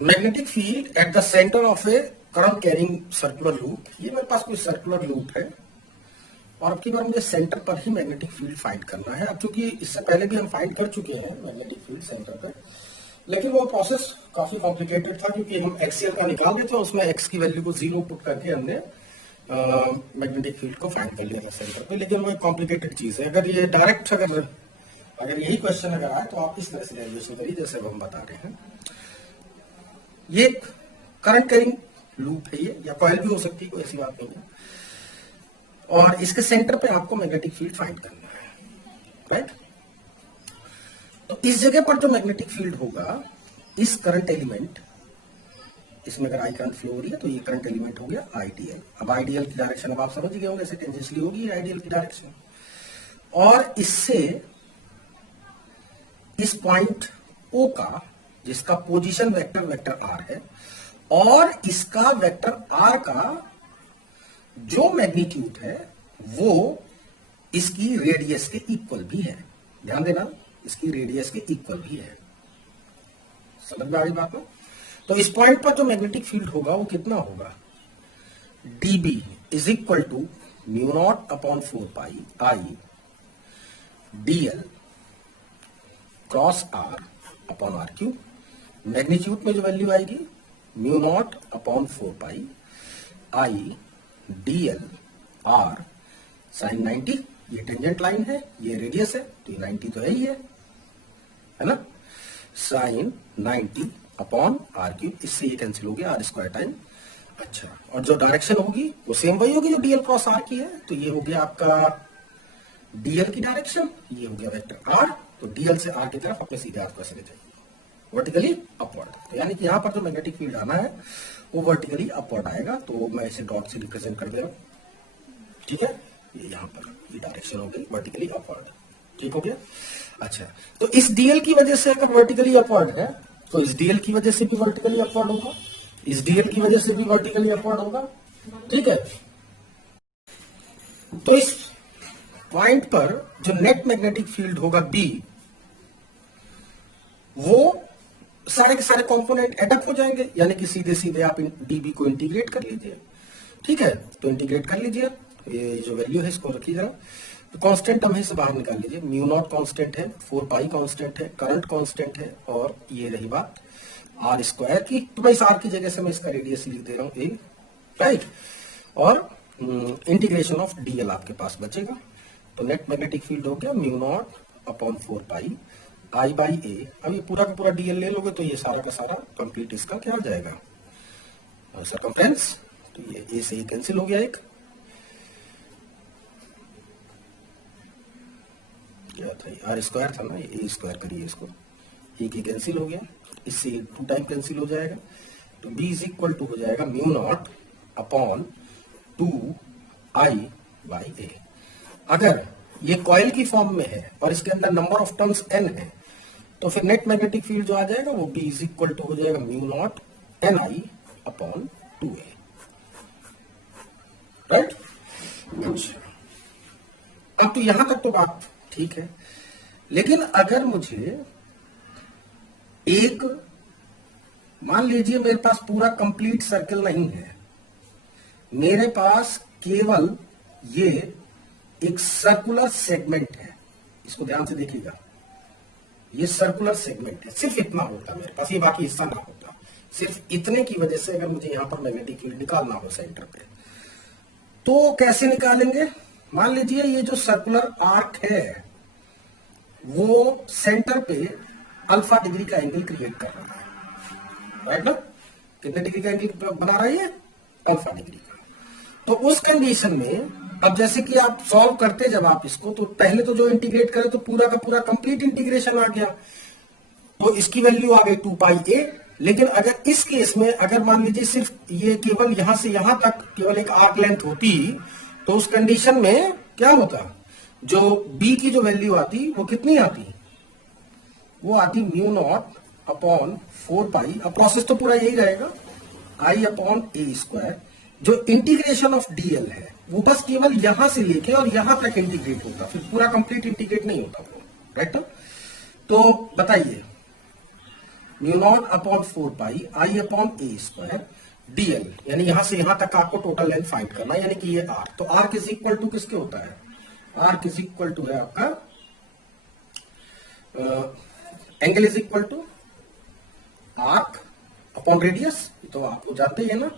Magnetic field at the centre of A current carrying circular loop. ये मेरे पास कोई circular loop है और अब की बार मुझे सेंटर पर ही मैग्नेटिक फील्ड फाइंड करना है। अब चूंकि इससे पहले भी हम फाइंड कर चुके हैं मैग्नेटिक फील्ड सेंटर पर, लेकिन वो प्रोसेस काफी कॉम्प्लिकेटेड था क्योंकि हम एक्सियल का निकाल रहे थे, उसमें एक्स की वैल्यू को 0 पुट करके हमने मैग्नेटिक फील्ड को फाइंड कर लिया था सेंटर पे। लेकिन वो एक कॉम्प्लिकेटेड चीज है। अगर ये डायरेक्ट अगर यही क्वेश्चन अगर आए तो आप इस तरह से ग्रेजुएशन करिए जैसे हम बता रहे हैं। ये करंट कैरिंग लूप है ये, या कॉइल भी हो सकती है, कोई ऐसी बात नहीं है। और इसके सेंटर पे आपको मैग्नेटिक फील्ड फाइंड करना है, राइट। तो इस जगह पर जो मैग्नेटिक फील्ड होगा, इस करंट एलिमेंट, इसमें अगर आई करंट फ्लो हो रही है तो ये करंट एलिमेंट हो गया आईडीएल। अब आईडीएल की डायरेक्शन अब आप समझ गए होंगे, ऐसे टेंजेंशियली होगी आईडीएल की डायरेक्शन। और इससे इस पॉइंट ओ का, जिसका पोजीशन वेक्टर वेक्टर आर है, और इसका वेक्टर आर का जो मैग्नीट्यूड है वो इसकी रेडियस के इक्वल भी है। ध्यान देना, इसकी रेडियस के इक्वल भी है। समझ में आ रही बात ना? तो इस पॉइंट पर जो मैग्नेटिक फील्ड होगा वो कितना होगा, dB is equal to mu naught upon 4 pi I dl cross r upon r cube. Magnitude में जो वैल्यू आएगी mu naught upon 4 pi I dl r sine 90। ये टेंजेंट लाइन है, ये रेडियस है, तो ये 90 तो है ही है ना। साइन 90 अपॉन आर क्यूब, इससे ये कैंसिल हो गया, आर स्क्वायर टाइम। अच्छा, और जो डायरेक्शन होगी वो सेम वही होगी जो डीएल क्रॉस आर की है। तो ये हो गया आपका डीएल की डायरेक्शन, ये हो गया वेक्टर आर। तो डीएल से आर की तरफ अपने सीधे हाथ को ऐसे ले जाइए, वर्टिकली अपवर्ड। तो यानी कि यहां पर जो मैग्नेटिक फील्ड आना है वो वर्टिकली अपवर्ड आएगा। तो मैं इसे डॉट से रिप्रेजेंट कर दे रहा हूं, ठीक है। ये यहां पर ये डायरेक्शन हो गई वर्टिकली अपवर्ड, ठीक हो गया। अच्छा, तो इस डीएल की वजह से अगर वर्टिकली अपवर्ड है तो इस डीएल की वजह से भी वर्टिकली अपवर्ड होगा, इस डीएल की वजह से भी वर्टिकली अपवर्ड होगा, ठीक है। तो इस पॉइंट पर जो नेट मैग्नेटिक फील्ड होगा बी, वो सारे के सारे कंपोनेंट एडअप हो जाएंगे, यानी कि सीधे सीधे आप डीबी को इंटीग्रेट कर लीजिए, ठीक है। तो इंटीग्रेट कर लीजिए, ये जो वैल्यू है इसको रखिए जरा। तो कांस्टेंट हम से बाहर निकाल लीजिए, म्यू नॉट कांस्टेंट है, 4 पाई कांस्टेंट है, करंट कांस्टेंट है, और ये रही बात आर स्क्वायर की। तो मैं इस आर की जगह से मैं इसका रेडियस लिख दे रहा हूं ए, राइट। और इंटीग्रेशन ऑफ डीएल आपके पास बचेगा। तो नेट मैग्नेटिक फील्ड हो गया mu naught upon 4 pi I by A. अब ये पूरा का पूरा डीएल ले लोगे तो ये सारा का सारा कंप्लीट इसका क्या आ जाएगा, सर्कमफ्रेंस। तो ये ए से ए कैंसिल हो गया, एक क्या था, आर स्क्वायर था ना, ये ए स्क्वायर करिए इसको, एक ही कैंसिल हो गया, इससे 2 टाइम कैंसिल हो जाएगा। तो बी इज इक्वल टू हो जाएगा mu naught upon 2 I by A. अगर ये कॉइल की फॉर्म में है और इसके अंदर नंबर ऑफ टर्म्स n है, तो फिर नेट मैग्नेटिक फील्ड जो आ जाएगा वो बी इज इक्वल टू हो जाएगा mu not an I upon 2a, right. अच्छा, अब तो यहां तक तो बात ठीक है। लेकिन अगर मुझे एक, मान लीजिए मेरे पास पूरा कंप्लीट सर्कल नहीं है, मेरे पास केवल ये एक सर्कुलर सेगमेंट है, इसको ध्यान से देखिएगा, ये सर्कुलर सेगमेंट है, सिर्फ इतना होता मेरे पास, ये बाकी हिस्सा ना होता। सिर्फ इतने की वजह से अगर मुझे यहां पर मैग्नेटिक फील्ड निकालना हो सेंटर पे, तो कैसे निकालेंगे। मान लीजिए ये जो सर्कुलर आर्क है वो सेंटर पे अल्फा डिग्री का एंगल क्रिएट कर रहा है, राइट ना। कितने डिग्री का एंगल बना रहा है ये, अल्फा डिग्री का। तो उस कंडीशन में अब जैसे कि आप सॉल्व करते जब आप इसको, तो पहले तो जो इंटीग्रेट करें तो पूरा का पूरा कंप्लीट इंटीग्रेशन आ गया, तो इसकी वैल्यू आ गई 2 पाई ए। लेकिन अगर इस केस में अगर मान लीजिए सिर्फ ये केवल यहां से यहां तक केवल एक आर्क लेंथ होती, तो उस कंडीशन में क्या होता, जो बी की जो वैल्यू आती वो कितनी आती, वो आती म्यू नॉट अपॉन 4 पाई। अब प्रोसेस तो पूरा यही रहेगा, आई अपॉन ए स्क्वायर। जो इंटीग्रेशन ऑफ डीएल है वो बस केवल यहां से लेके और यहां तक इंटीग्रेट होता, फिर पूरा कंप्लीट इंटीग्रेट नहीं होता वो, राइट। तो बताइए म्यू नॉट अपॉन 4 पाई आई अपॉन ए स्क्वायर डीएल, यानी यहां से यहां तक आपको टोटल लेंथ फाइंड करना है, यानी कि ये आर। तो आर किस इक्वल टू किसके होता है, आर किस इक्वल टू है आपका angle is equal to arc upon radius, तो आपको जानते ही है ना।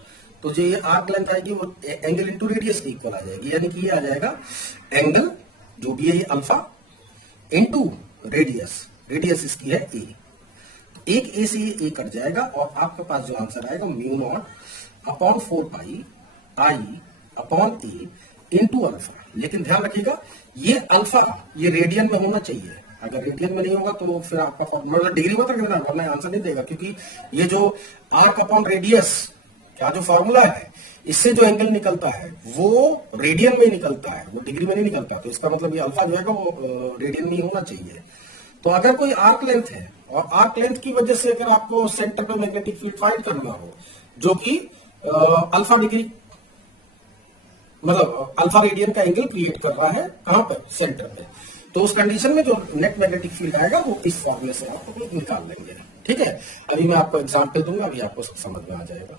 तो जो ये आर्क लेंथ आएगी वो एंगल इंटू रेडियस के इक्वल आ जाएगी, यानी कि ये आ जाएगा एंगल जो भी है ये अल्फा इंटू रेडियस, रेडियस इसकी है ए, तो एक ए से ये ए कट जाएगा और आपके पास जो आंसर आएगा म्यू नॉट अपॉन 4 पाई आई अपॉन ए इंटू अल्फा। लेकिन ध्यान रखिएगा ये अल्फा ये रेडियन में होना चाहिए, अगर रेडियन में नहीं होगा तो फिर आपका फॉर्मूला डिग्री मत रखना, वरना आंसर नहीं देगा, क्योंकि ये जो आर्क अपॉन रेडियस क्या जो फॉर्मूला है इससे जो एंगल निकलता है वो रेडियन में निकलता है, वो डिग्री में नहीं निकलता। तो इसका मतलब ये अल्फा जो है वो रेडियन में होना चाहिए। तो अगर कोई आर्क लेंथ है और आर्क लेंथ की वजह से अगर आपको सेंटर पे मैग्नेटिक फील्ड फाइंड करना हो जो कि अल्फा डिग्री मतलब अल्फा रेडियन का एंगल क्रिएट कर रहा है कहां पर, सेंटर पे, तो उस कंडीशन में जो नेट मैग्नेटिक फील्ड आएगा वो इस फॉर्मूले से आप निकाल लेंगे। ठीक है, अभी मैं आपको एग्जांपल दूंगा, अभी आपको समझ में आ जाएगा।